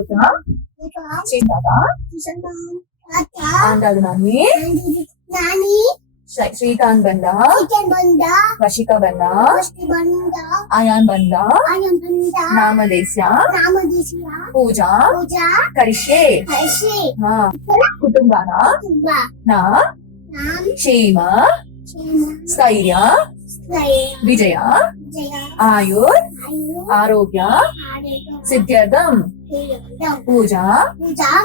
Buddha, Sita, Andal Nani, Srikan Banda, Vashika Banda, Ayan Banda, Namadesya, Puja, Karishe, Kutumbana, Na, Shema, Stairya, Vijaya, Ayur, Arogya, Siddhyardam, Puja,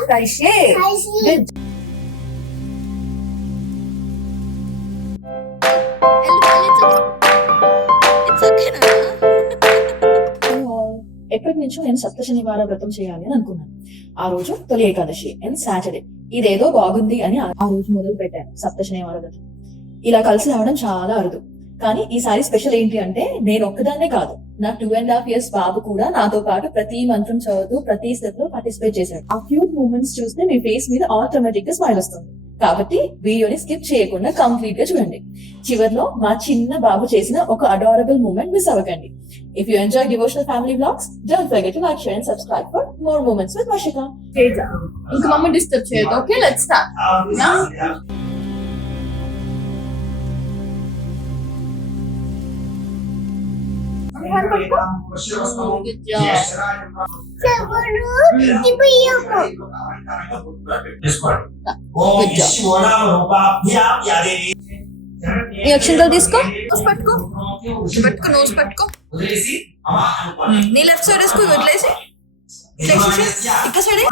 Karishe. Good. ఎప్పటి నుంచో నేను సప్తశనివార వ్రతం చేయాలి అని అనుకున్నాను. ఆ రోజు తొలి ఏకాదశి అండ్ సాటర్డే. ఇదేదో బాగుంది అని ఆ రోజు మొదలు పెట్టాను సప్తశనివార వ్రతం. ఇలా కలిసి రావడం చాలా అరుదు. కానీ ఈసారి స్పెషల్ ఏంటి అంటే నేను ఒక్కదాన్నే కాదు, నా 2.5 years బాబు కూడా నాతో పాటు ప్రతి మంత్రం చదువుతూ ప్రతి స్టెప్ లో పార్టిసిపేట్ చేశాడు. ఆ క్యూట్ మూమెంట్స్ చూస్తే మీ ఫేస్ మీద ఆటోమేటిక్ గా స్మైల్ వస్తుంది. కాబట్టి వీడియోని స్కిప్ చేయకుండా కంప్లీట్ గా చూడండి. చివర్లో మా చిన్న బాబు చేసిన ఒక అడారబుల్ మూమెంట్ మిస్ అవ్వకండి. If you enjoy devotional family vlogs, don't forget to like, share and subscribe for more moments with Vashika. ఇంకా మమ్మీ డిస్టర్బ్ చేయదు. Okay, let's start. ఈ అక్షంతలు తీసుకో, పట్టుకో పట్టుకో, నోస్ పట్టుకో, నీ లెఫ్ట్ సైడ్ వేసుకో, వదిలేసి ఇక్కడ సైడ్.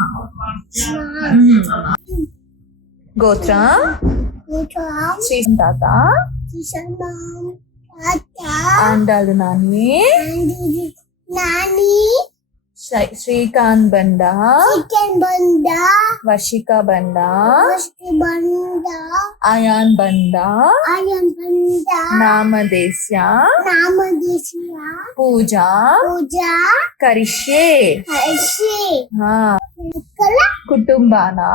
గోత్ర తాత అండాలు నాని శ్రీకాంత్ బండా వర్షిక బండా అయాన్ బండా నామదేశ్య పూజా కరిష్యే కుటుంబానా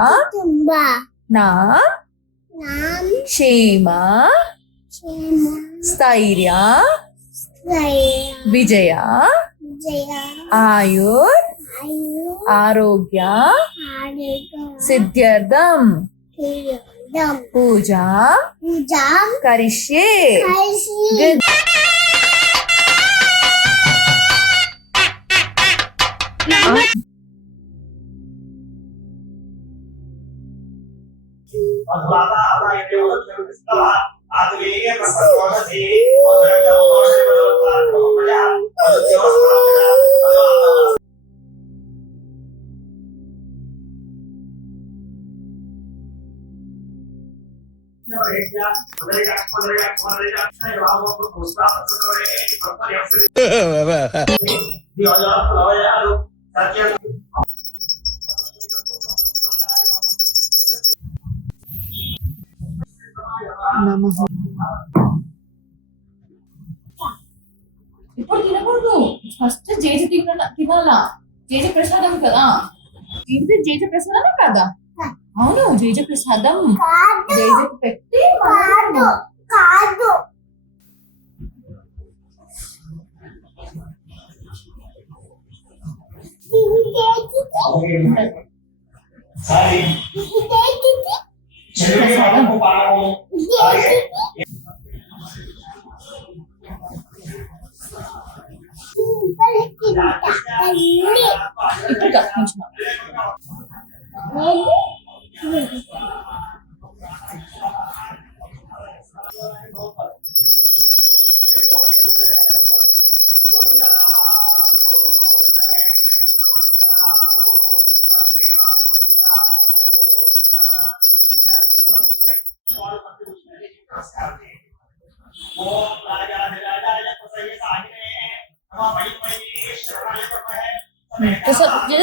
నా క్షేమ స్థైర్య విజయ ఆయుర్ ఆరోగ్య సిద్ధ్యర్థం పూజ కరిష్యే. గుడ్. ఇప్పుడు తినకూడదు, ఫస్ట్ జేజ తినాలా. జేజ ప్రసాదం కదా, ఏంటి జేజ ప్రసాదం కదా? అవును, జేజ ప్రసాదం జేజకు పెట్టి ఇప్పుడు కొంచెం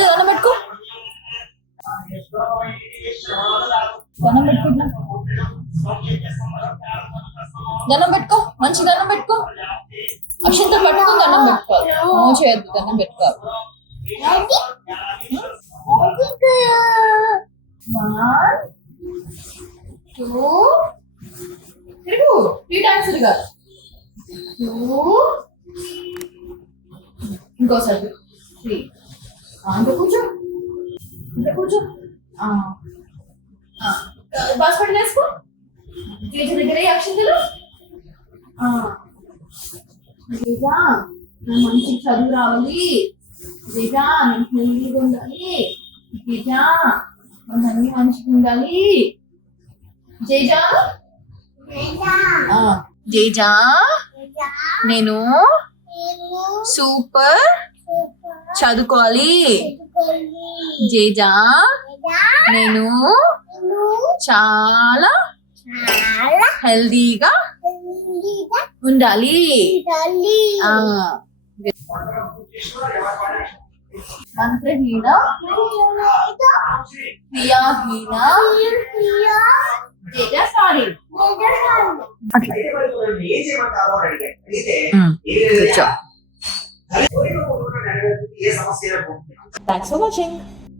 దండం పెట్టుకో, దండం పెట్టుకో, మంచి దండం పెట్టుకో, అక్షంతలు పట్టుకో, దండం పెట్టుకోవాలి. చేయొద్దు, దండం పెట్టుకోవాలి. 1 2 తిరుగు 3 times తిరగాలి. 2 ఇంకోసారి 3 కూర్చో. కూర్చో. బాస్కెట్ వేసుకో. తేజ దగ్గర అక్షంతలు. తేజ మంచి చదువు రావాలి. తేజ నేను హెల్దీగా ఉండాలి. తేజ అన్నీ మంచిగా ఉండాలి. జేజ జేజ నేను సూపర్ చదువుకోవాలి. జేజా నేను చాలా హెల్దీగా ఉండాలి. మంత్రహీన క్రియాహీన Jeja sorry. Thanks for watching.